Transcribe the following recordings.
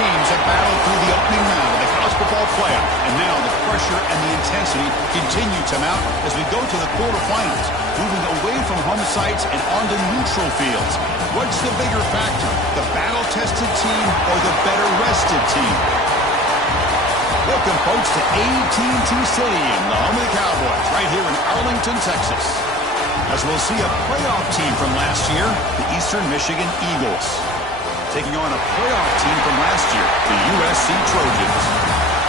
teams have battled through the opening round of the college football playoff, and now the pressure and the intensity continue to mount as we go to the quarterfinals, moving away from home sites and onto neutral fields. What's the bigger factor, the battle-tested team or the better-rested team? Welcome, folks, to AT&T Stadium, the home of the Cowboys, right here in Arlington, Texas. As we'll see a playoff team from last year, the Eastern Michigan Eagles, taking on a playoff team from last year, the USC Trojans.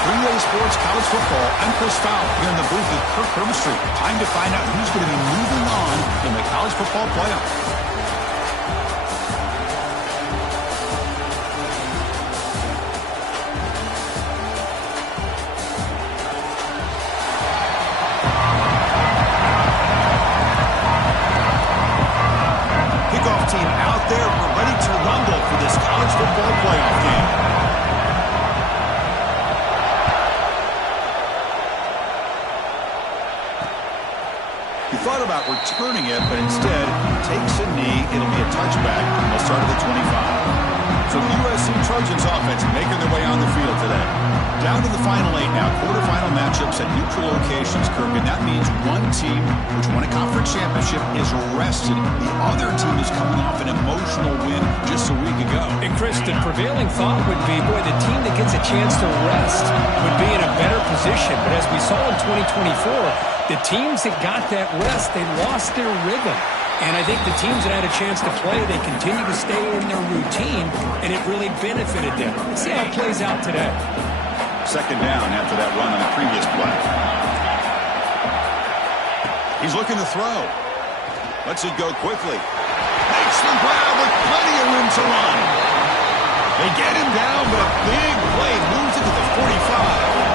3-Way Sports College Football, I'm Chris Fowler here in the booth with Kirk Herbstreit. Time to find out who's going to be moving on in the college football playoff. Team out there, we're ready to rumble for this college football playoff game. He thought about returning it, but instead takes a knee. It'll be a touchback, and they'll start at the 25. So the USC Trojans offense making their way on the field today. Down to the final 8 now, quarterfinal matchups at neutral locations, Kirk, and that means one team which won a conference championship is rested. The other team is coming off an emotional win just a week ago. And Chris, the prevailing thought would be, boy, the team that gets a chance to rest would be in a better position. But as we saw in 2024, the teams that got that rest, they lost their rhythm. And I think the teams that had a chance to play, they continue to stay in their routine, and it really benefited them. Let's see how it plays out today. Second down after that run on the previous play. He's looking to throw. Lets it go quickly. Makes the grab with plenty of room to run. They get him down, but a big play moves it to the 45.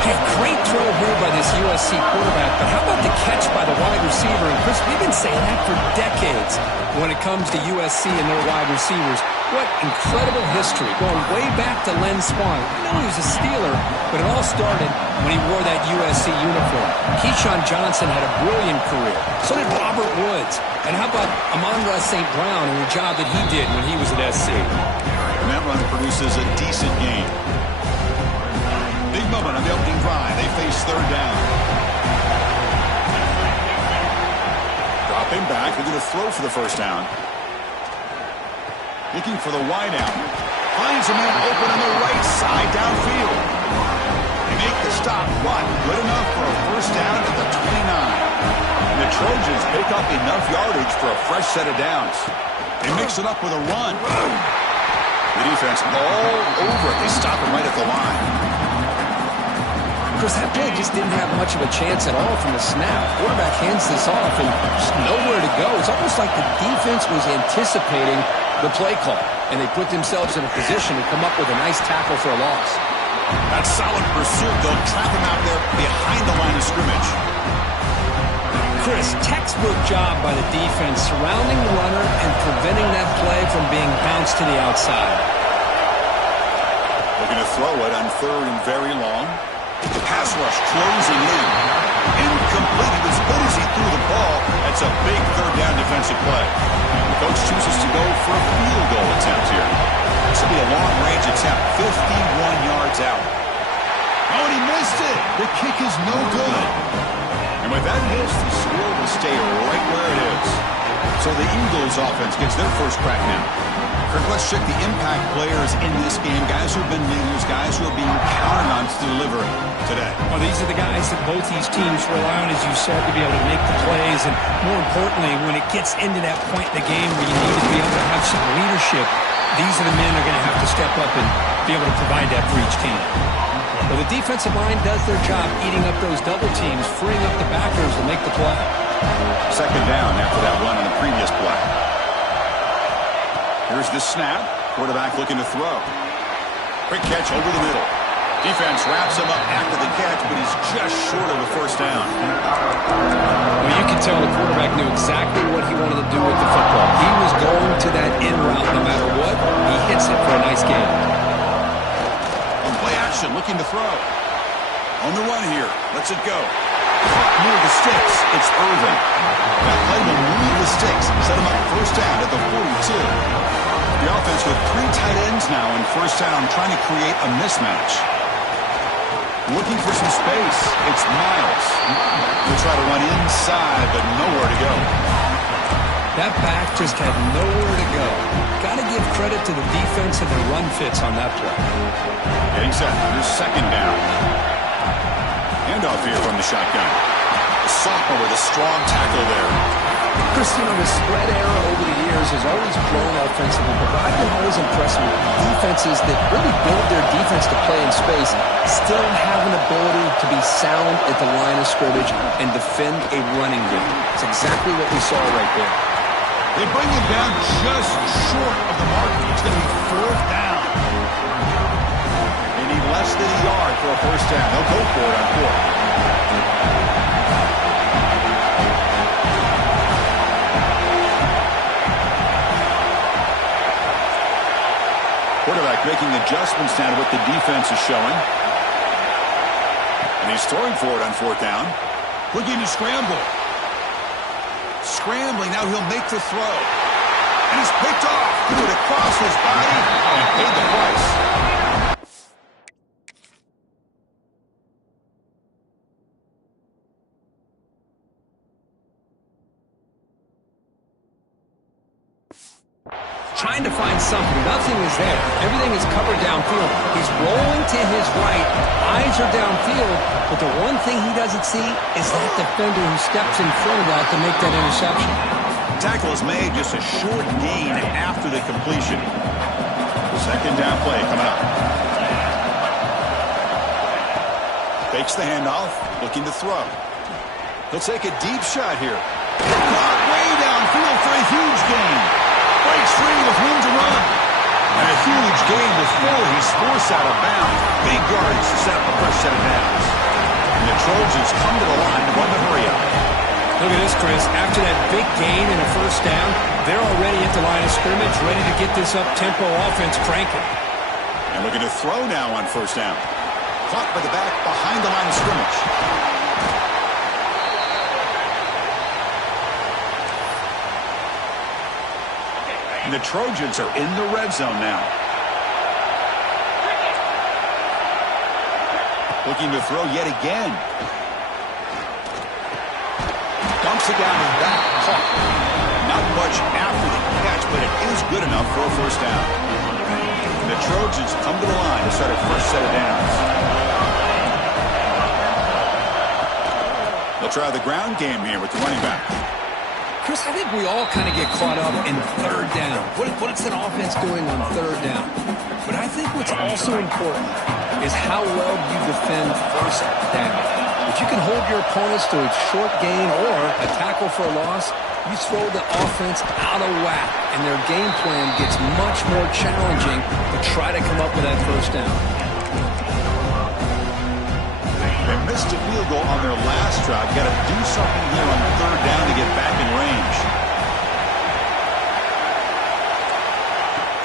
Hey, great throw here by this USC quarterback, but how about the catch by the wide receiver? And Chris, we've been saying that for decades when it comes to USC and their wide receivers. What incredible history, going way back to Len Swan. I know he was a Steeler, but it all started when he wore that USC uniform. Keyshawn Johnson had a brilliant career. So did Robert Woods. And how about Amon-Ra St. Brown and the job that he did when he was at SC? And that run produces a decent game. Big moment on the opening drive. They face third down. Dropping back. They're going to throw for the first down. Looking for the wide out. Finds a man open on the right side downfield. They make the stop. What? Good enough for a first down at the 29. And the Trojans pick up enough yardage for a fresh set of downs. They mix it up with a run. The defense all over it. They stop it right at the line. Chris, that play just didn't have much of a chance at all from the snap. Quarterback hands this off and just nowhere to go. It's almost like the defense was anticipating the play call, and they put themselves in a position to come up with a nice tackle for a loss. That's solid pursuit. They'll trap him out there behind the line of scrimmage. Chris, textbook job by the defense surrounding the runner and preventing that play from being bounced to the outside. Looking to throw it on third and very long. The pass rush closing in. Incomplete. He was good as he threw the ball. That's a big third down defensive play. The coach chooses to go for a field goal attempt here. This will be a long-range attempt. 51 yards out. Oh, and he missed it. The kick is no good. And with that miss, the score will stay right where it is. So the Eagles offense gets their first crack now. Kirk, let's check the impact players in this game. Guys who have been leaders, guys who are being counted on to deliver today. Well, these are the guys that both these teams rely on, as you said, to be able to make the plays. And more importantly, when it gets into that point in the game where you need to be able to have some leadership, these are the men that are going to have to step up and be able to provide that for each team. Well, the defensive line does their job eating up those double teams, freeing up the backers to make the play. Second down after that run on the previous play. Here's the snap. Quarterback looking to throw. Quick catch over the middle. Defense wraps him up after the catch, but he's just short of a first down. Well, you can tell the quarterback knew exactly what he wanted to do with the football. He was going to that in route no matter what. He hits it for a nice gain. On play action, looking to throw. On the run here. Lets it go. Caught near the sticks. It's Irvin. That play will move the sticks. Set him up first down at the 42. The offense with 3 tight ends now in first down, trying to create a mismatch. Looking for some space. It's Miles. He'll try to run inside, but nowhere to go. That back just had nowhere to go. Got to give credit to the defense and their run fits on that play. Getting set. Here's second down. Handoff here from the shotgun. The sophomore with a strong tackle there. Christian, the spread era over the years has always grown offensively, but I've been always impressed with defenses that really build their defense to play in space, still have an ability to be sound at the line of scrimmage and defend a running game. It's exactly what we saw right there. They bring him down just short of the mark. It's going to be fourth down. They need less than a yard for a first down. They'll go for it on fourth. Quarterback making adjustments now to what the defense is showing. And he's throwing for it on fourth down. Looking to scramble. Scrambling, now he'll make the throw. And he's picked off. Threw it across his body and paid the price. Trying to find something. Nothing is there. Everything is covered downfield. He's rolling to his right. Eyes are downfield. But the one thing he doesn't see is that defender who steps in front of that to make that interception. Tackle is made, just a short gain after the completion. Second down play coming up. Fakes the handoff, looking to throw. He'll take a deep shot here. Caught way downfield for a huge gain. Breaks free with room to run. And a huge gain before he's forced out of bounds. Big yardage to set up the first set of downs. And the Trojans come to the line to run the hurry up. Look at this, Chris. After that big gain and a first down, they're already at the line of scrimmage, ready to get this up-tempo offense cranking. And looking to throw now on first down. Caught by the back behind the line of scrimmage. And the Trojans are in the red zone now. Looking to throw yet again. Dumps it down his back. Caught. Not much after the catch, but it is good enough for a first down. And the Trojans come to the line to start a first set of downs. They'll try the ground game here with the running back. Chris, I think we all kind of get caught up in third down. What's an offense doing on third down? But I think what's also important is how well you defend first down. If you can hold your opponents to a short gain or a tackle for a loss, you throw the offense out of whack, and their game plan gets much more challenging to try to come up with that first down. They missed a field goal on their last drive. Got to do something here on third down to get back in range.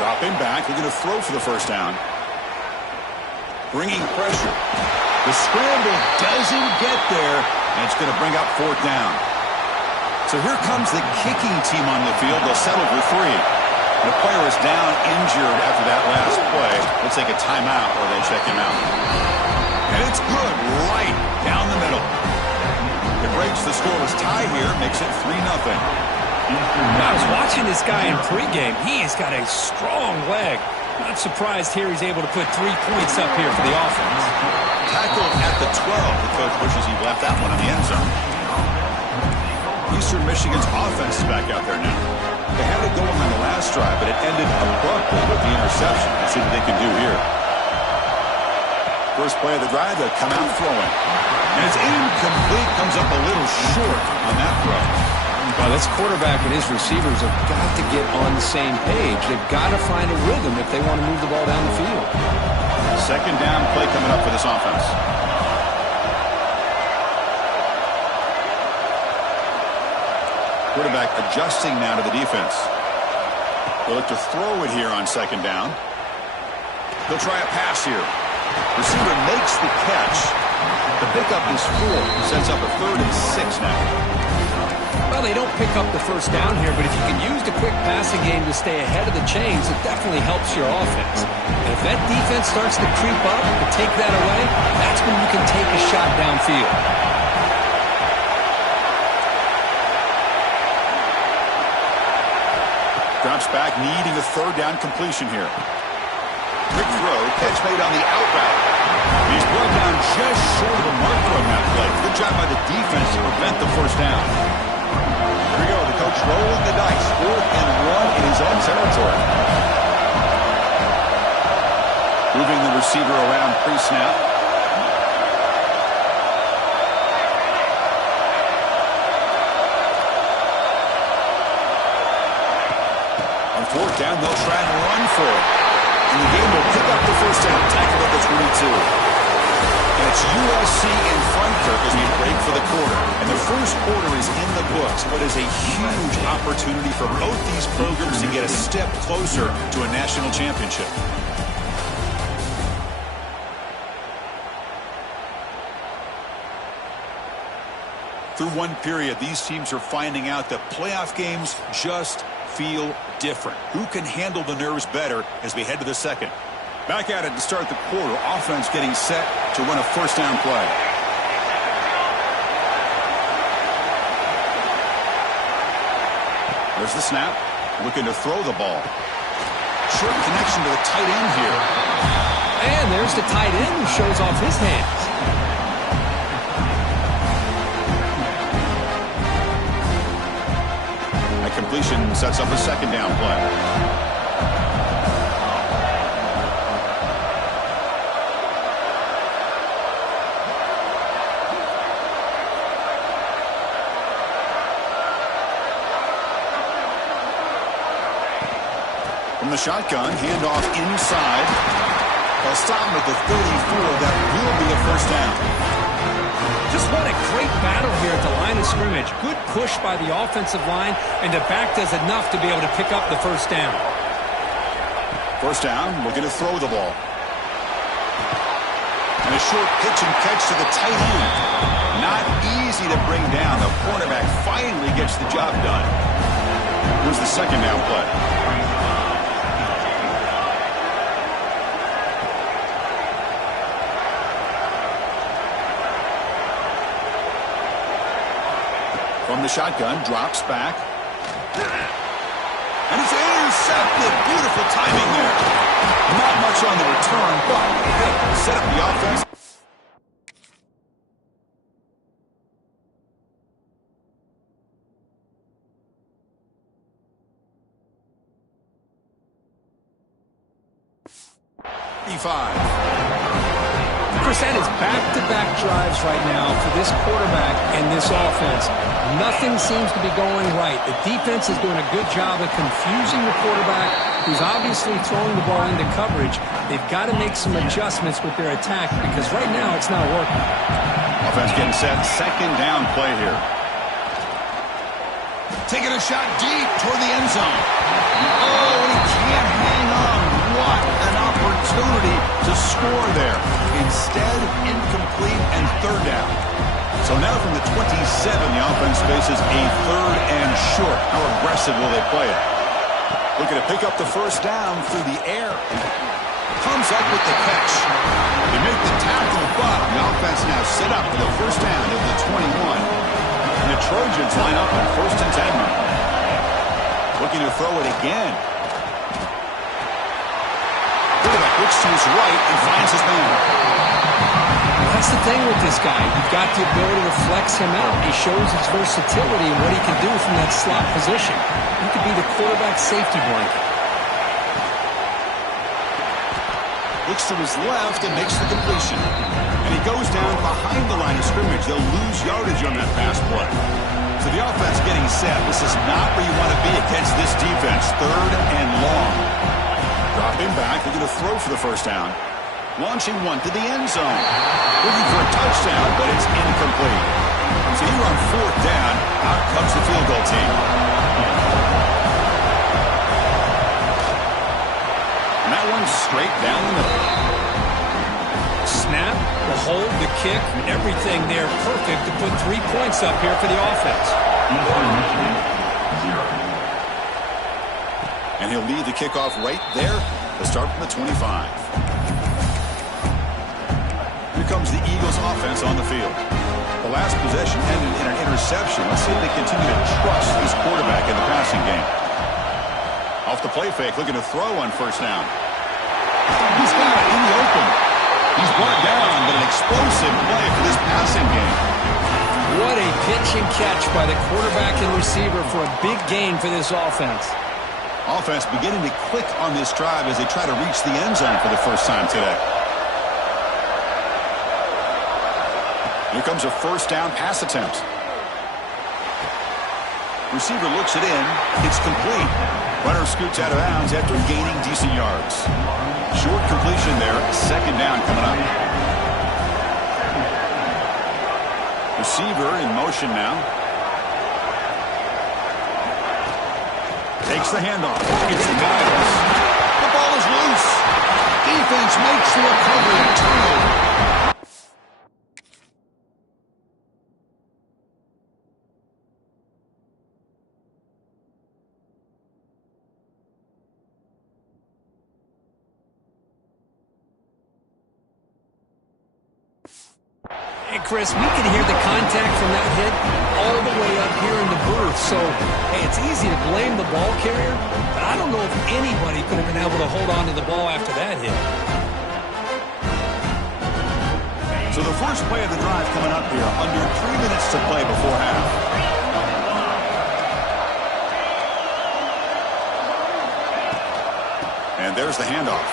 Dropping back. They're going to throw for the first down. Bringing pressure. The scramble doesn't get there, and it's going to bring up fourth down. So here comes the kicking team on the field. They'll settle for three. The player is down injured after that last play. They'll take a timeout or they check him out. And it's good right down the middle. It breaks the scoreless tie here, makes it 3-0. I was watching this guy in pregame. He has got a strong leg. Not surprised here he's able to put 3 points up here for the offense. Tackled at the 12. The coach wishes he left that one in the end zone. Eastern Michigan's offense is back out there now. They had it going on the last drive, but it ended abruptly with the interception. Let's see what they can do here. First play of the drive, they come out throwing. And it's incomplete, comes up a little short on that throw. Well, this quarterback and his receivers have got to get on the same page. They've got to find a rhythm if they want to move the ball down the field. Second down play coming up for this offense. Quarterback adjusting now to the defense. They'll look to throw it here on second down. They'll try a pass here. Receiver makes the catch. The pickup is 4. Sets up a 3rd and 6 now. Well, they don't pick up the first down here, but if you can use the quick passing game to stay ahead of the chains, it definitely helps your offense. And if that defense starts to creep up and take that away, that's when you can take a shot downfield. Drops back, needing a third down completion here. Quick throw, catch made on the out route. He's brought down just short of the marker on that play. Good job by the defense to prevent the first down. Here we go, the coach rolling the dice. 4th and 1 in his own territory. Moving the receiver around pre-snap. On 4th down, they'll try and run for it. And the game will pick up the first down, tackled at the 22. And it's USC in front, Kirk, as we break for the quarter. And the first quarter is in the books. What is a huge opportunity for both these programs to get a step closer to a national championship. Through one period, these teams are finding out that playoff games just feel different. Who can handle the nerves better as we head to the second? Back at it to start the quarter. Offense getting set to run a first down play. There's the snap. Looking to throw the ball. Short connection to the tight end here. And there's the tight end who shows off his hands. Completion sets up a second down play. From the shotgun, handoff inside. They'll stop him at the 34. That will be a first down. Just what a great battle here at the line of scrimmage. Good push by the offensive line, and the back does enough to be able to pick up the first down. First down, looking to throw the ball. And a short pitch and catch to the tight end. Not easy to bring down. The cornerback finally gets the job done. Here's the second down play. From the shotgun, drops back. And it's intercepted. Beautiful timing there. Not much on the return, but hey, set up the offense. Chris, that is back-to-back drives right now for this quarterback and this offense. Nothing seems to be going right. The defense is doing a good job of confusing the quarterback, who's obviously throwing the ball into coverage. They've got to make some adjustments with their attack because right now it's not working. Offense getting set. Second down play here. Taking a shot deep toward the end zone. Oh, he can't hang on. What an opportunity to score there. Instead, incomplete and third down. So now from the 27, the offense faces a third and short. How aggressive will they play it? Looking to pick up the first down through the air. Comes up with the catch. They make the tackle, but the offense now set up for the first down at the 21. And the Trojans line up on 1st and 10. Looking to throw it again. Quarterback looks to his right and finds his man. That's the thing with this guy. You've got the ability to flex him out. He shows his versatility and what he can do from that slot position. He could be the quarterback safety blanket. Looks to his left and makes the completion. And he goes down behind the line of scrimmage. They'll lose yardage on that pass play. So the offense getting set. This is not where you want to be against this defense. Third and long. Dropping back, looking to throw for the first down. Launching one to the end zone. Looking for a touchdown, but it's incomplete. So here on 4th down, out comes the field goal team. And that one's straight down the middle. Snap, the hold, the kick, everything there perfect to put 3 points up here for the offense. And he'll lead the kickoff right there to start from the 25. Here comes the Eagles offense on the field. The last possession ended in an interception. Let's see if they continue to trust this quarterback in the passing game. Off the play fake, looking to throw on first down. He's got it in the open. He's brought down, but an explosive play for this passing game. What a pitch and catch by the quarterback and receiver for a big gain for this offense. Offense beginning to click on this drive as they try to reach the end zone for the first time today. Here comes a first down pass attempt. Receiver looks it in. It's complete. Runner scoots out of bounds after gaining decent yards. Short completion there. Second down coming up. Receiver in motion now. Takes the handoff. It's Miles. The ball is loose. Defense makes the recovery and turnover. Hey, Chris, we can hear the contact from that hit all the way up here in the booth. So, hey, it's easy to blame the ball carrier, but I don't know if anybody could have been able to hold on to the ball after that hit. So the first play of the drive coming up here, under 3 minutes to play before half. And there's the handoff.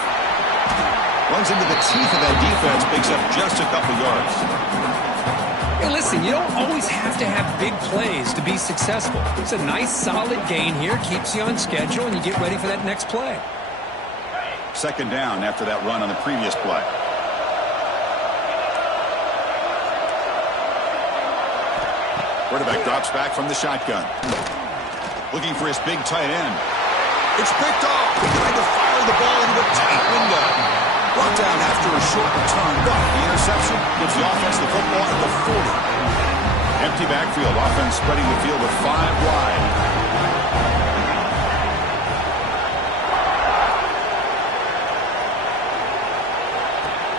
Runs into the teeth of that defense, picks up just a couple yards. Hey, listen, you don't always have to have big plays to be successful. It's a nice, solid gain here, keeps you on schedule, and you get ready for that next play. Second down after that run on the previous play. Quarterback drops back from the shotgun. Looking for his big tight end. It's picked off. Trying to fire the ball into a tight window. Brought down after a short return, but the interception gives the offense the football at the 40. Empty backfield, offense spreading the field with 5 wide.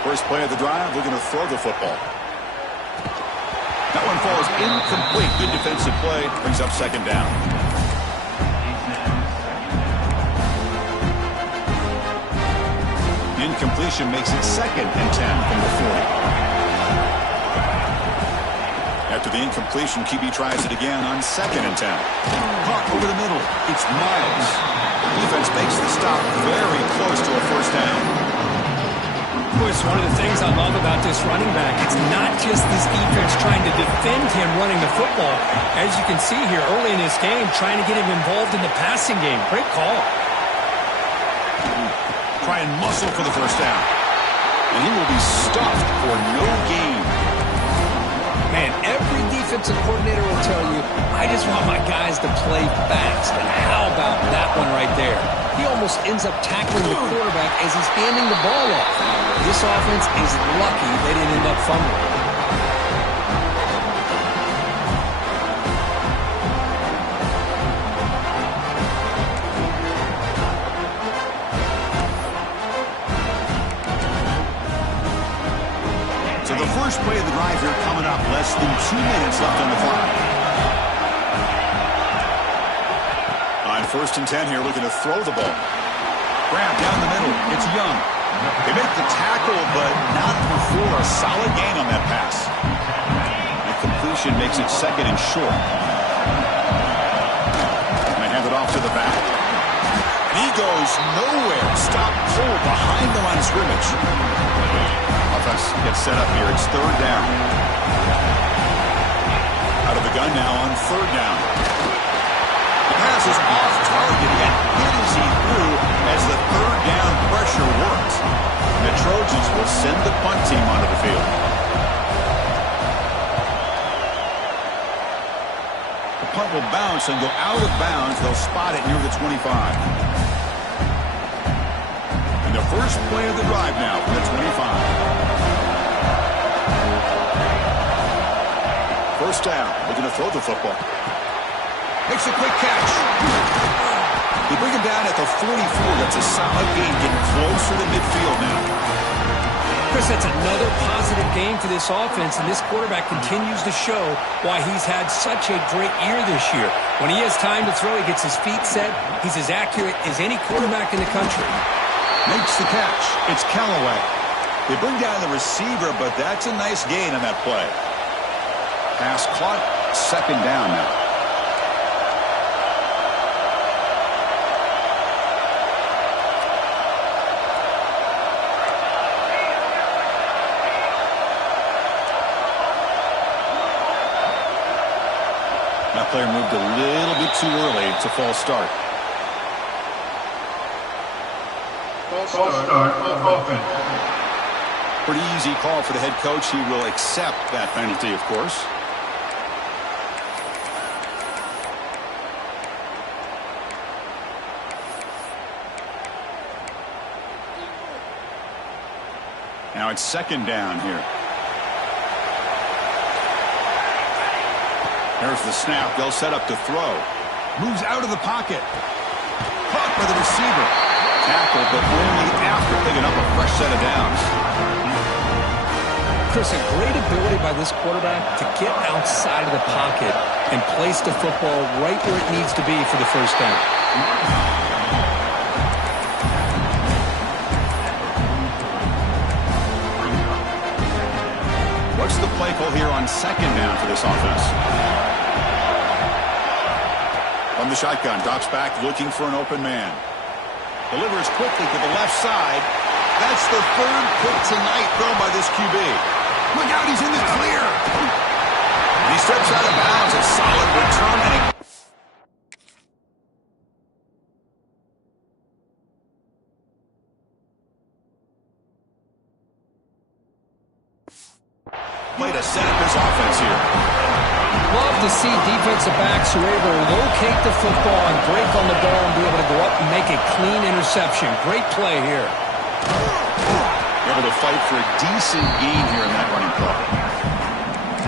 First play of the drive, looking to throw the football. That one falls incomplete. Good defensive play, brings up second down. Incompletion makes it 2nd and 10 from the 40. After the incompletion, QB tries it again on 2nd and 10. Caught over the middle. It's Miles. Defense makes the stop very close to a first down. Boy, it's one of the things I love about this running back. It's not just this defense trying to defend him running the football. As you can see here early in this game, trying to get him involved in the passing game. Great call. Try and muscle for the first down. And he will be stuffed for no gain. Man, every defensive coordinator will tell you, I just want my guys to play fast. And how about that one right there? He almost ends up tackling the quarterback as he's handing the ball off. This offense is lucky they didn't end up fumbling. So the first play of the drive here coming up, less than 2 minutes left on the clock. On 1st and 10 here, looking to throw the ball. Grab down the middle. It's Young. They make the tackle, but not before a solid gain on that pass. The completion makes it 2nd and short. And they hand it off to the back. And he goes nowhere. Stop pull behind the line of scrimmage. Offense gets set up here. It's 3rd down. Out of the gun now on 3rd down. The pass is off target and hit as he threw as the 3rd down pressure works. The Trojans will send the punt team onto the field. The punt will bounce and go out of bounds. They'll spot it near the 25. And the first play of the drive now for the 25. First down, looking to throw the football. Makes a quick catch. They bring him down at the 44. That's a solid gain, getting closer to midfield now. Chris, that's another positive game for this offense, and this quarterback continues to show why he's had such a great year this year. When he has time to throw, he gets his feet set. He's as accurate as any quarterback in the country. Makes the catch. It's Callaway. They bring down the receiver, but that's a nice gain on that play. Pass caught. Second down now. That player moved a little bit too early. It's a false start. False start on offense. Pretty easy call for the head coach. He will accept that penalty, of course. Now it's second down here. There's the snap. They'll set up to throw. Moves out of the pocket. Caught by the receiver. Tackle, but only after picking up a fresh set of downs. Chris, a great ability by this quarterback to get outside of the pocket and place the football right where it needs to be for the first down. What's the play call here on second down for this offense? From the shotgun, drops back looking for an open man. Delivers quickly to the left side. That's the third pick tonight thrown by this QB. Look out, he's in the clear. He steps out of bounds. A solid return. And play to set up his offense here. Love to see defensive backs who are able to locate the football and break on the ball and be able to go up and make a clean interception. Great play here. Able to fight for a decent gain here in that running play.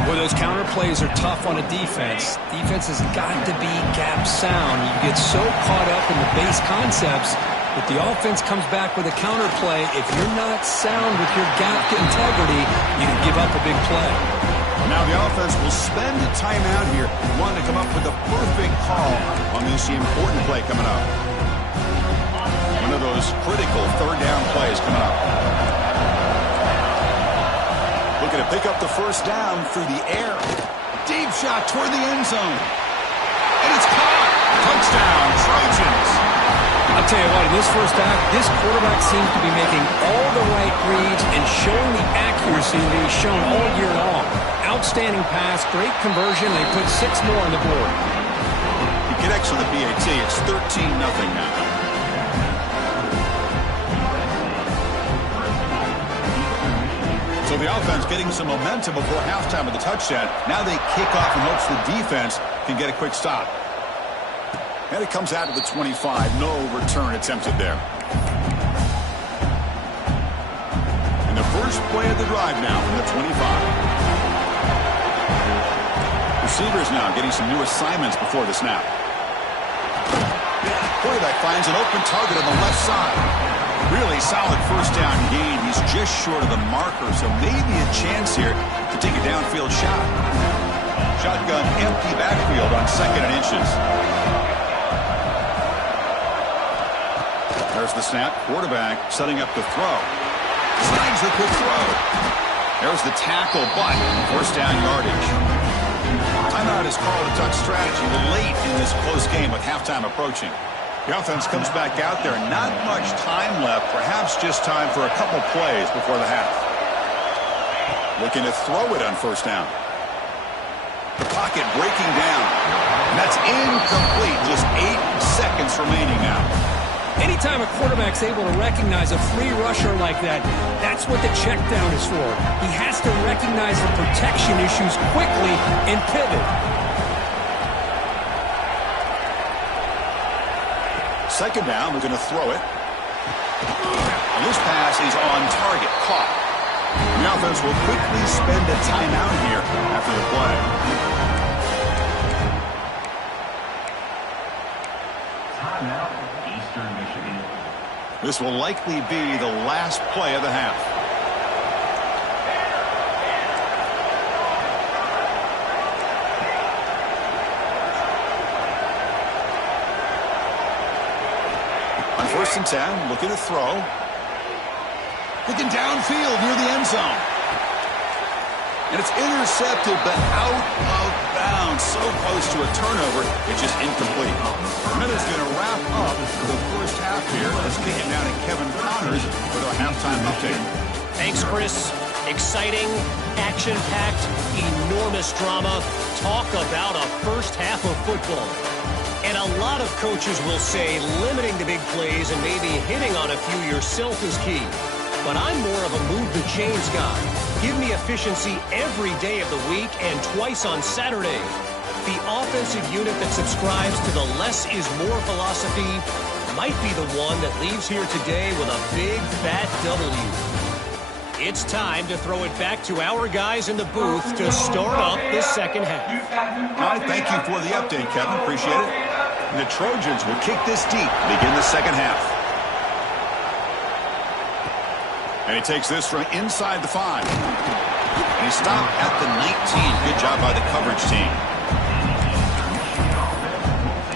Well, those counter plays are tough on a defense. Defense has got to be gap sound. You get so caught up in the base concepts. If the offense comes back with a counter play, if you're not sound with your gap integrity, you can give up a big play. Now the offense will spend a timeout here. Want to come up with a perfect call on this important play coming up. One of those critical third down plays coming up. Looking to pick up the first down through the air. Deep shot toward the end zone. And it's caught. Touchdown, Trojans. I'll tell you what, in this first half, this quarterback seems to be making all the right reads and showing the accuracy that he's shown all year long. Outstanding pass, great conversion. They put 6 more on the board. He connects with the PAT. It's 13-0 now. So the offense getting some momentum before halftime of the touchdown. Now they kick off in hopes the defense can get a quick stop. And it comes out to the 25. No return attempted there. And the first play of the drive now from the 25. Receivers now getting some new assignments before the snap. Quarterback finds an open target on the left side. Really solid first down gain. He's just short of the marker, so maybe a chance here to take a downfield shot. Shotgun empty backfield on 2nd and inches. There's the snap. Quarterback setting up the throw. Snags the quick throw. There's the tackle, but first down yardage. Timeout is called a touch strategy late in this close game with halftime approaching. The offense comes back out there. Not much time left. Perhaps just time for a couple plays before the half. Looking to throw it on first down. The pocket breaking down. And that's incomplete. Just 8 seconds remaining now. Anytime a quarterback's able to recognize a free rusher like that, that's what the check down is for. He has to recognize the protection issues quickly and pivot. Second down, we're going to throw it. And this pass is on target, caught. The offense will quickly spend a timeout here after the play. This will likely be the last play of the half. On 1st and 10, looking to throw. Looking downfield near the end zone. And it's intercepted, but out of bounds. So close to a turnover, it's just incomplete. Minutes going to wrap up the first half here. Let's kick it down to Kevin Connors with our halftime update. Thanks, Chris. Exciting, action-packed, enormous drama. Talk about a first half of football. And a lot of coaches will say limiting the big plays and maybe hitting on a few yourself is key. But I'm more of a move the chains guy. Give me efficiency every day of the week and twice on Saturday. The offensive unit that subscribes to the less is more philosophy might be the one that leaves here today with a big, fat W. It's time to throw it back to our guys in the booth to start up the second half. All right, thank you for the update, Kevin. Appreciate it. And the Trojans will kick this deep to begin the second half. And he takes this from inside the 5. And he stopped at the 19. Good job by the coverage team.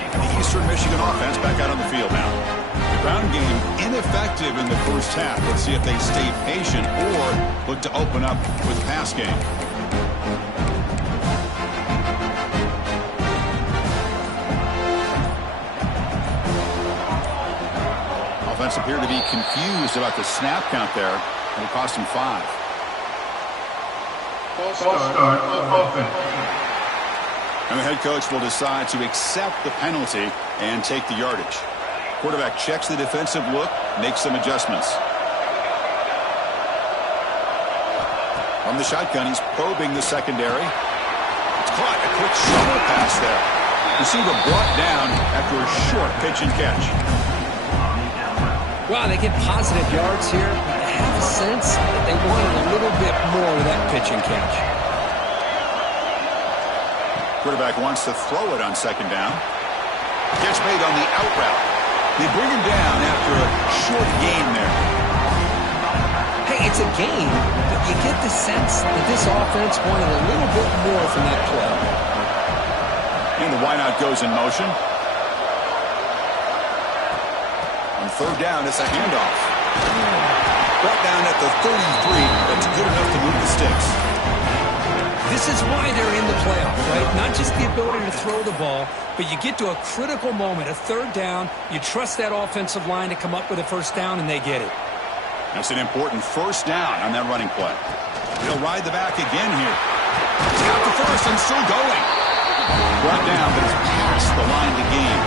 The Eastern Michigan offense back out on the field now. The ground game ineffective in the first half. Let's see if they stay patient or look to open up with the pass game. Offense appeared to be confused about the snap count there, and it cost him 5. False start, offense. And the head coach will decide to accept the penalty and take the yardage. Quarterback checks the defensive look, makes some adjustments. From the shotgun, he's probing the secondary. It's caught. A quick shovel pass there. Receiver brought down after a short pitch and catch. Well, they get positive yards here, but I have a sense that they wanted a little bit more of that pitch and catch. Quarterback wants to throw it on second down. Catch made on the out route. They bring him down after a short gain there. Hey, it's a game, but you get the sense that this offense wanted a little bit more from that play. And the wideout goes in motion. On third down, it's a handoff. Brought down at the 33, but good enough to move the sticks. This is why they're in the playoff, right? Not just the ability to throw the ball, but you get to a critical moment, a third down, you trust that offensive line to come up with a first down, and they get it. That's an important first down on that running play. He'll ride the back again here. He's got the first and still going. Brought down, but it's past the line to gain.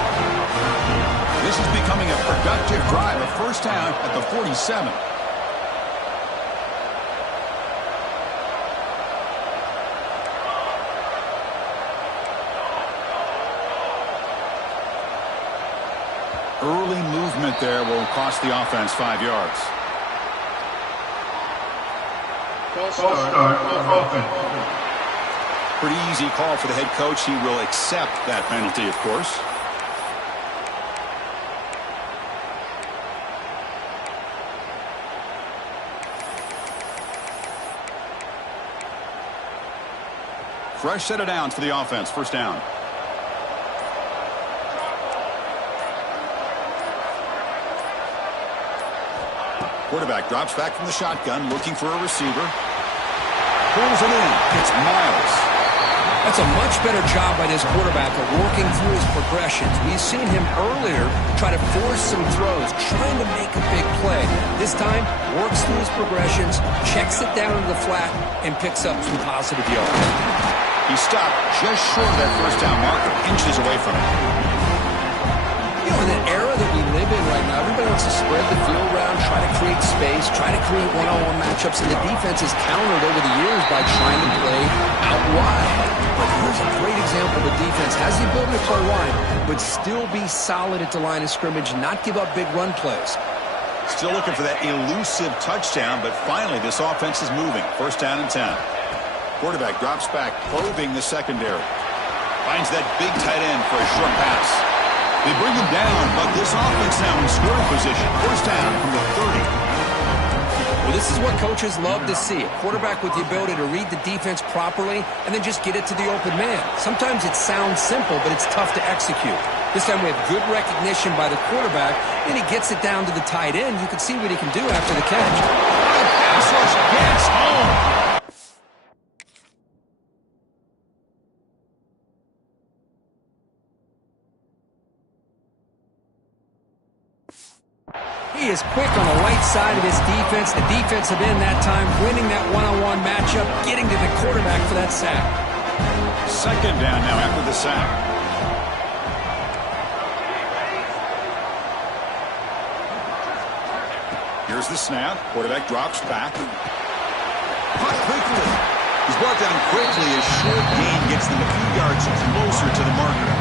This is becoming a productive drive, a first down at the 47. Early movement there will cost the offense 5 yards. False start, offense. Pretty easy call for the head coach. He will accept that penalty, of course. Fresh set of downs for the offense. First down. Quarterback drops back from the shotgun, looking for a receiver. Pulls it in. It's Miles. That's a much better job by this quarterback of working through his progressions. We've seen him earlier try to force some throws, trying to make a big play. This time, works through his progressions, checks it down to the flat, and picks up some positive yards. He stopped just short of that first down marker, inches away from it. You know, in the era that we live in right now, everybody wants to spread the field around, try to create space, try to create one-on-one matchups, and the defense has countered over the years by trying to play out wide. But here's a great example. The defense has the ability to play wide, but still be solid at the line of scrimmage and not give up big run plays. Still looking for that elusive touchdown, but finally this offense is moving. First down and 10. Quarterback drops back, probing the secondary. Finds that big tight end for a short pass. They bring him down, but this offense now in scoring position. First down from the 30. Well, this is what coaches love to see. A quarterback with the ability to read the defense properly and then just get it to the open man. Sometimes it sounds simple, but it's tough to execute. This time we have good recognition by the quarterback, and he gets it down to the tight end. You can see what he can do after the catch. The pass rush gets home. He is quick on the right side of his defense. The defensive end that time winning that one-on-one matchup, getting to the quarterback for that sack. Second down now after the sack. Here's the snap. Quarterback drops back. Caught quickly. He's brought down quickly. A short gain gets them a few yards closer to the marker.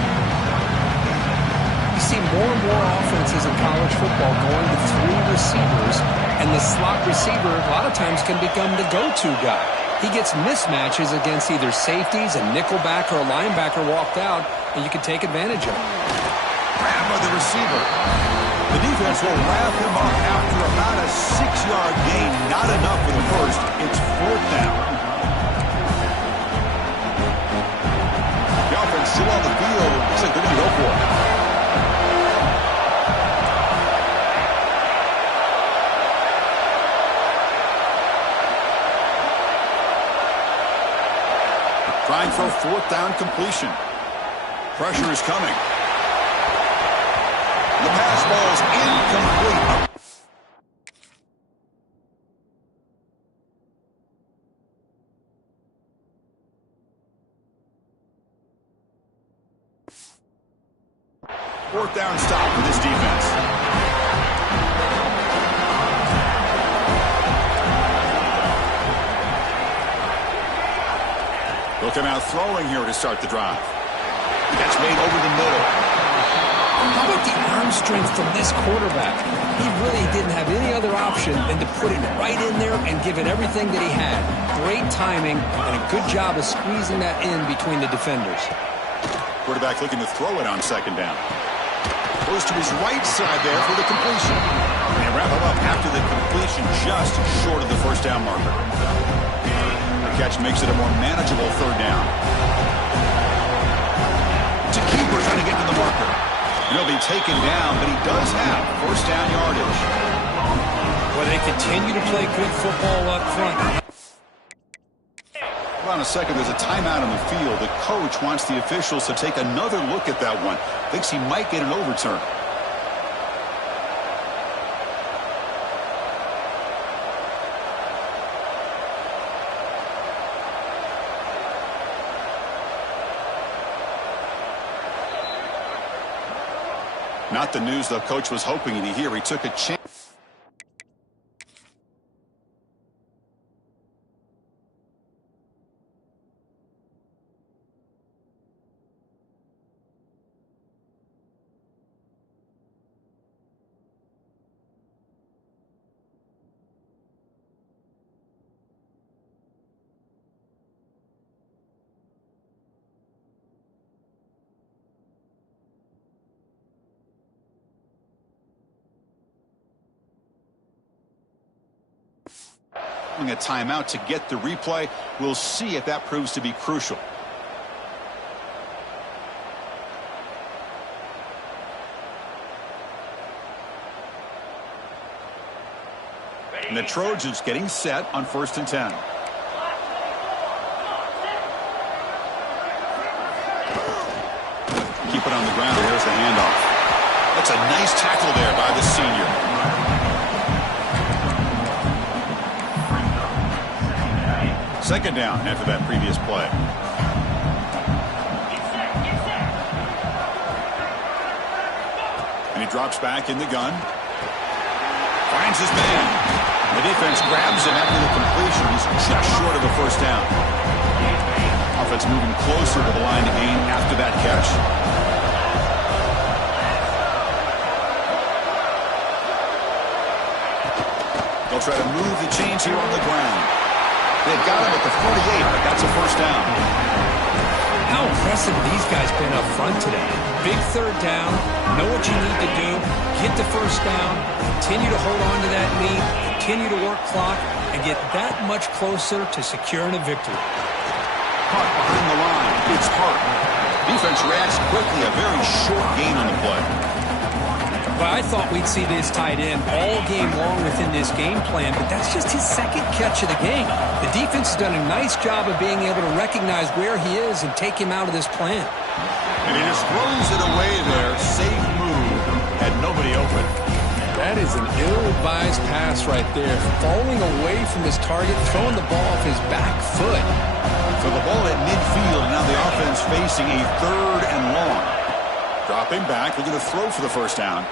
You see more and more offenses in college football going to 3 receivers, and the slot receiver a lot of times can become the go-to guy. He gets mismatches against either safeties, a nickelback, or a linebacker walked out, and you can take advantage of it. Grab by the receiver. The defense will wrap him up after about a 6-yard gain. Not enough for the first. It's fourth down. The offense still on the field. Looks like they're going to go for it. Trying for a fourth down completion. Pressure is coming. The pass ball is incomplete. Fourth down stop for this defense. They'll come out throwing here to start the drive. That's made over the middle. How about the arm strength from this quarterback? He really didn't have any other option than to put it right in there and give it everything that he had. Great timing and a good job of squeezing that in between the defenders. Quarterback looking to throw it on second down. Goes to his right side there for the completion. And they wrap him up after the completion just short of the first down marker. The catch makes it a more manageable third down. To Keeper trying to get to the marker. And he'll be taken down, but he does have first down yardage. Well, they continue to play good football up front. Hold on a second, there's a timeout on the field. The coach wants the officials to take another look at that one. Thinks he might get an overturn. Not the news the coach was hoping to hear. He took a chance. A timeout to get the replay. We'll see if that proves to be crucial. And the Trojans getting set on 1st and 10. Keep it on the ground. Here's the handoff. That's a nice tackle there by the senior. Second down after that previous play. And he drops back in the gun. Finds his man. The defense grabs him after the completion. He's just short of a first down. Offense moving closer to the line to gain after that catch. They'll try to move the chains here on the ground. They've got him at the 48. That's a first down. How impressive aggressive have these guys been up front today? Big third down, know what you need to do, get the first down, continue to hold on to that lead, continue to work clock, and get that much closer to securing a victory. Caught behind the line. It's Hart. Defense reacts quickly. A very short gain on the play. Well, I thought we'd see this tight end all game long within this game plan, but that's just his second catch of the game. The defense has done a nice job of being able to recognize where he is and take him out of this plan. And he just throws it away there. Safe move. Had nobody open. That is an ill-advised pass right there. Falling away from his target, throwing the ball off his back foot. So the ball at midfield, and now the offense facing a 3rd and long. Dropping back, looking to throw for the first down.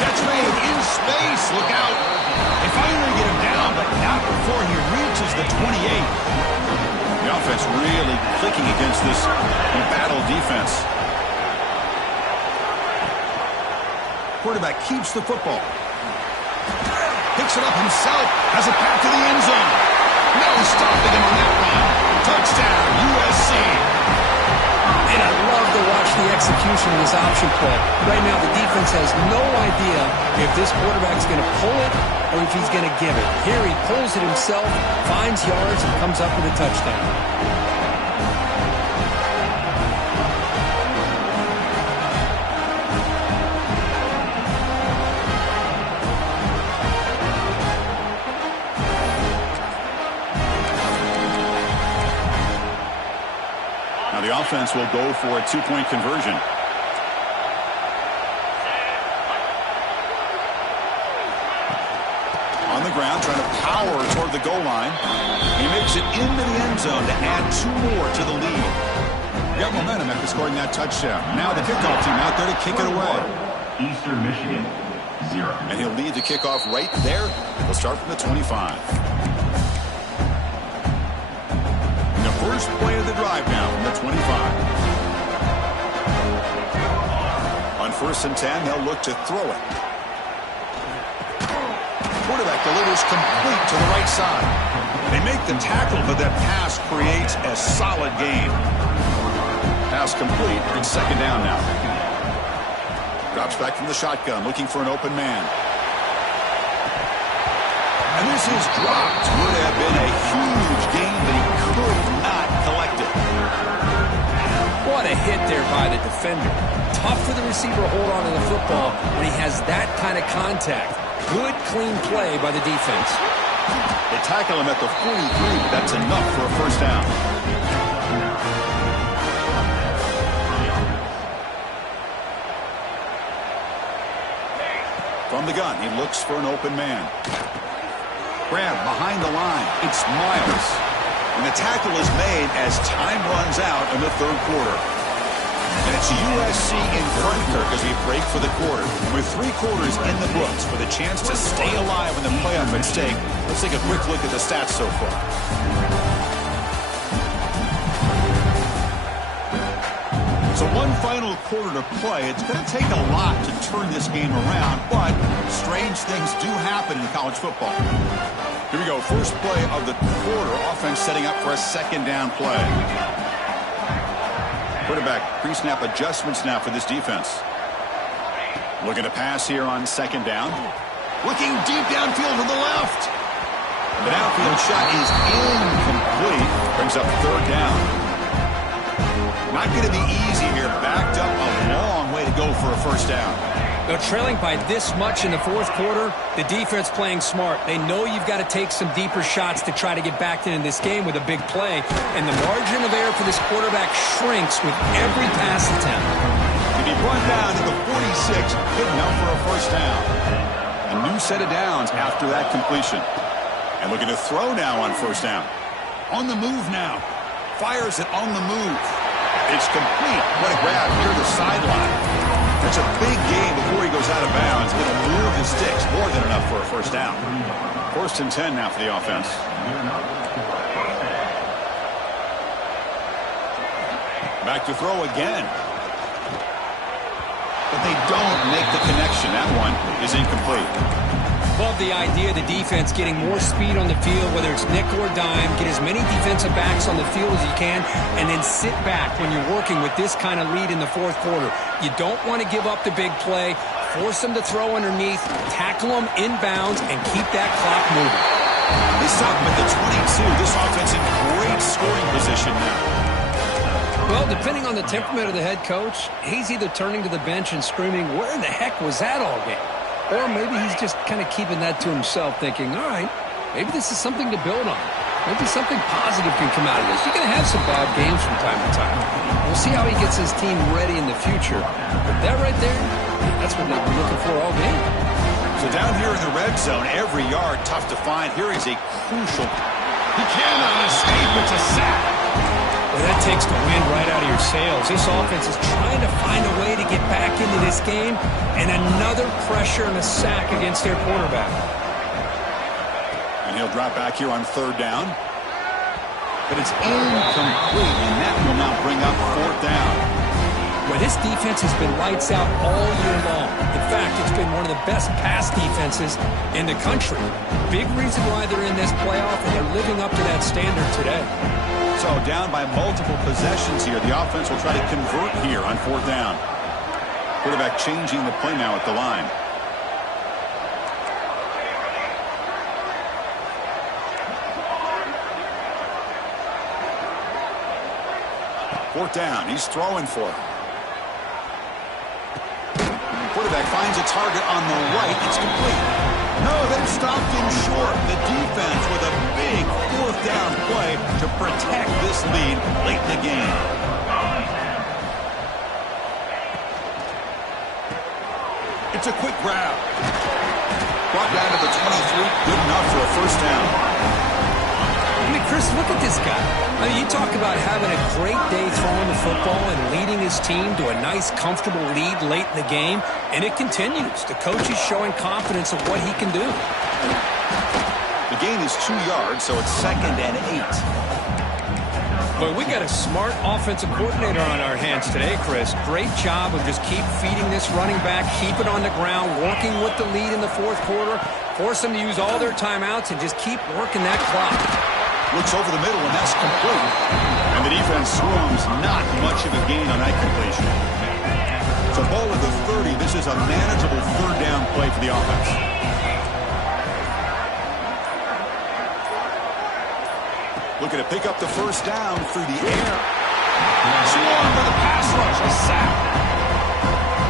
Catch made in space. Look out. They finally get him down, but not before he reaches the 28. The offense really clicking against this embattled defense. Quarterback keeps the football. Picks it up himself. Has a path to the end zone. No stopping him on that run. Touchdown, USC. And I love to watch the execution of this option play. Right now, the defense has no idea if this quarterback's going to pull it or if he's going to give it. Here he pulls it himself, finds yards, and comes up with a touchdown. The offense will go for a 2-point conversion. On the ground, trying to power toward the goal line. He makes it into the end zone to add 2 more to the lead. Got momentum after scoring that touchdown. Now the kickoff team out there to kick it away. Eastern Michigan, 0. And he'll lead the kickoff right there. He'll start from the 25. First play of the drive now from the 25. On 1st and 10, they'll look to throw it. Quarterback delivers complete to the right side. They make the tackle, but that pass creates a solid gain. Pass complete, and 2nd down now. Drops back from the shotgun, looking for an open man. And this is dropped. Would have been a huge gain, but he could not collect it. What a hit there by the defender. Tough for the receiver to hold on to the football when he has that kind of contact. Good, clean play by the defense. They tackle him at the 43, but that's enough for a first down. From the gun, he looks for an open man. Grab behind the line. It's Miles. And the tackle is made as time runs out in the 3rd quarter. And it's USC in front here as we break for the quarter. With 3 quarters in the books with a chance to stay alive in the playoff at stake, let's take a quick look at the stats so far. So 1 final quarter to play. It's going to take a lot to turn this game around, but strange things do happen in college football. Here we go. First play of the quarter. Offense setting up for a 2nd down play. Quarterback pre-snap adjustments now for this defense. Looking to pass here on 2nd down. Looking deep downfield to the left. The downfield shot is incomplete. Brings up 3rd down. Not going to be easy here. Backed up a long way to go for a first down. They're trailing by this much in the 4th quarter. The defense playing smart. They know you've got to take some deeper shots to try to get back into this game with a big play. And the margin of error for this quarterback shrinks with every pass attempt. If he brought down to the 46, good enough for a first down. A new set of downs after that completion. And looking to throw now on 1st down. On the move now. Fires it on the move. It's complete. What a grab near the sideline. That's a big gain before he goes out of bounds. It'll move the sticks. More than enough for a first down. 1st and 10 now for the offense. Back to throw again. But they don't make the connection. That one is incomplete. Love the idea of the defense getting more speed on the field, whether it's nickel or dime, get as many defensive backs on the field as you can, and then sit back when you're working with this kind of lead in the fourth quarter. You don't want to give up the big play, force them to throw underneath, tackle them inbounds, and keep that clock moving. They stop him at the 22. This offense in great scoring position now. Well, depending on the temperament of the head coach, he's either turning to the bench and screaming, where in the heck was that all game? Or maybe he's just kind of keeping that to himself, thinking, all right, maybe this is something to build on. Maybe something positive can come out of this. You're going to have some bad games from time to time. We'll see how he gets his team ready in the future. But that right there, that's what they've been looking for all game. So down here in the red zone, every yard tough to find. Here is a crucial. He cannot escape. It's a sack. Well, that takes the wind right out of your sails. This offense is trying to find a way to get back into this game, and another pressure and a sack against their quarterback. And he'll drop back here on third down. But it's incomplete, and that will now bring up fourth down. Well, this defense has been lights out all year long. In fact, it's been one of the best pass defenses in the country. Big reason why they're in this playoff, and they're living up to that standard today. So down by multiple possessions here. The offense will try to convert here on fourth down. Quarterback changing the play now at the line. Fourth down. He's throwing for it. Quarterback finds a target on the right. It's complete. No, they've stopped him short. The defense with a big fourth down play to protect this lead late in the game. It's a quick grab. Brought down to the 23. Good enough for a first down. I mean, Chris, look at this guy. I mean, you talk about having a great day throwing the football and leading his team to a nice, comfortable lead late in the game, and it continues. The coach is showing confidence of what he can do. The gain is 2 yards, so it's 2nd and 8. Well, we got a smart offensive coordinator on our hands today, Chris. Great job of just keep feeding this running back, keep it on the ground, working with the lead in the fourth quarter, force them to use all their timeouts, and just keep working that clock. Looks over the middle, and that's complete. And the defense swarms, not much of a gain on that completion. So ball at the 30. This is a manageable third down play for the offense. Looking to pick up the first down through the air. Swarm for the pass rush. A sack.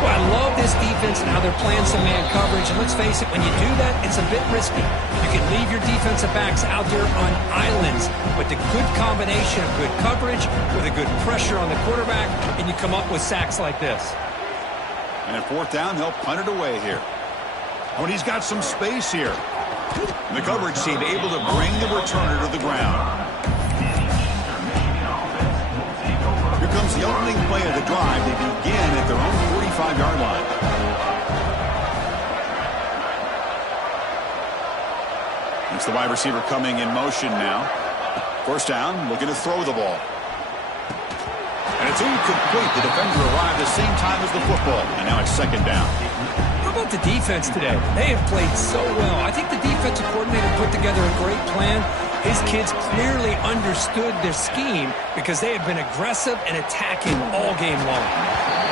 Well, I love this defense and how they're playing some man coverage. And let's face it, when you do that, it's a bit risky. You can leave your defensive backs out there on islands, but the good combination of good coverage with a good pressure on the quarterback, and you come up with sacks like this. And at fourth down, they'll punt it away here. Oh, and he's got some space here. And the coverage team able to bring the returner to the ground. Here comes the opening play of the drive. They begin at their own 45-yard line. It's the wide receiver coming in motion now. First down, looking to throw the ball. And it's incomplete. The defender arrived the same time as the football. And now it's second down. How about the defense today? They have played so well. I think the defensive coordinator put together a great plan. His kids clearly understood their scheme because they have been aggressive and attacking all game long.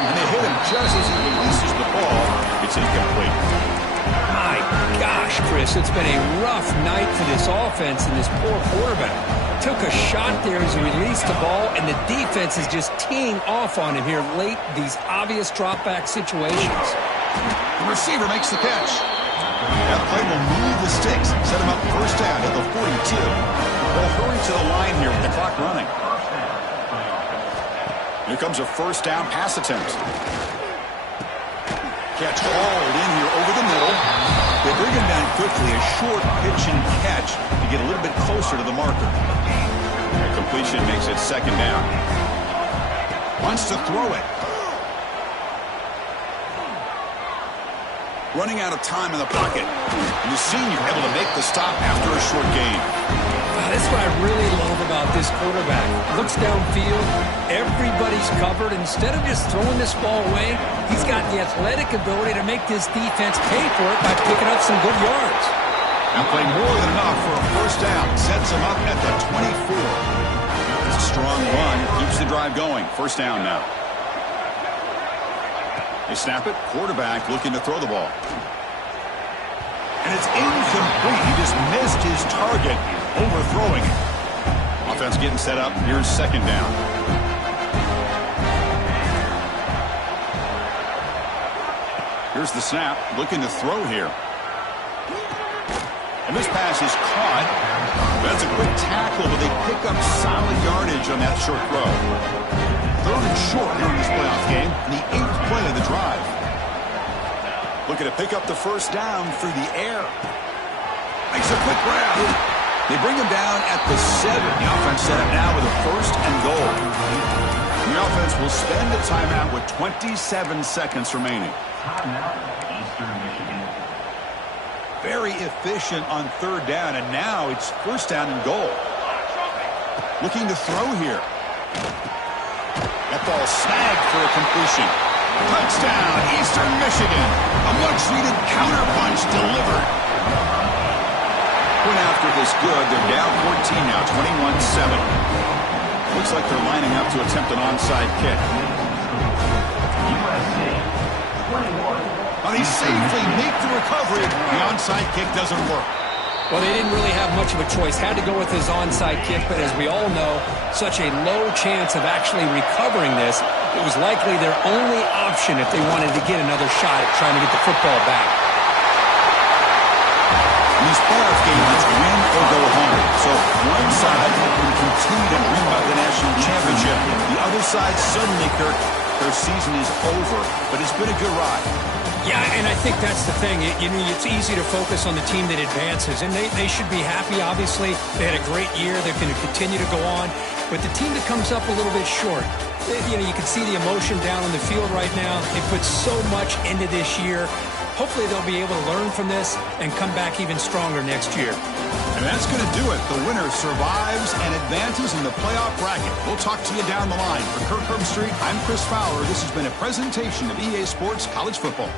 And they hit him just as he releases the ball. It's incomplete. My gosh, Chris, it's been a rough night for this offense and this poor quarterback. Took a shot there as he released the ball, and the defense is just teeing off on him here late, these obvious drop-back situations. The receiver makes the catch. That play will move the sticks, set him up first down at the 42. They'll hurry to the line here with the clock running. Here comes a first down pass attempt. Catch hauled in here over the middle. They bring him down quickly, a short pitch and catch to get a little bit closer to the marker. That completion makes it second down. Wants to throw it. Running out of time in the pocket. And the senior able to make the stop after a short gain. That's what I really love about this quarterback. Looks downfield. Everybody's covered. Instead of just throwing this ball away, he's got the athletic ability to make this defense pay for it by picking up some good yards. And playing more than enough for a first down. Sets him up at the 24. It's a strong run. Keeps the drive going. First down now. They snap it. Quarterback looking to throw the ball. And it's incomplete. He just missed his target, overthrowing it. Offense getting set up. Here's second down. Here's the snap. Looking to throw here. And this pass is caught. That's a quick tackle, but they pick up solid yardage on that short throw. Third and short here in this playoff game. And the 8th play of the drive. Looking to pick up the first down through the air. Makes a quick grab. They bring him down at the 7. The offense set up now with a first and goal. The offense will spend the timeout with 27 seconds remaining. Timeout, Eastern Michigan. Very efficient on third down, and now it's first down and goal. Looking to throw here. That ball snagged for a completion. Touchdown, Eastern Michigan. A much-needed counter-punch delivered. Went after this good. They're down 14 now, 21-7. Looks like they're lining up to attempt an onside kick. USC 21. Well, they safely make the recovery. The onside kick doesn't work. Well, they didn't really have much of a choice. Had to go with his onside kick, but as we all know, such a low chance of actually recovering this. It was likely their only option if they wanted to get another shot at trying to get the football back. In these playoff games, it's win or go home. So one side can continue to dream about the national championship. The other side suddenly, Kirk, their season is over. But it's been a good ride. Yeah, and I think that's the thing. It's easy to focus on the team that advances, and they should be happy, obviously. They had a great year. They're going to continue to go on. But the team that comes up a little bit short, you can see the emotion down on the field right now. They put so much into this year. Hopefully they'll be able to learn from this and come back even stronger next year. And that's going to do it. The winner survives and advances in the playoff bracket. We'll talk to you down the line. For Kirk Herbstreit, I'm Chris Fowler. This has been a presentation of EA Sports College Football.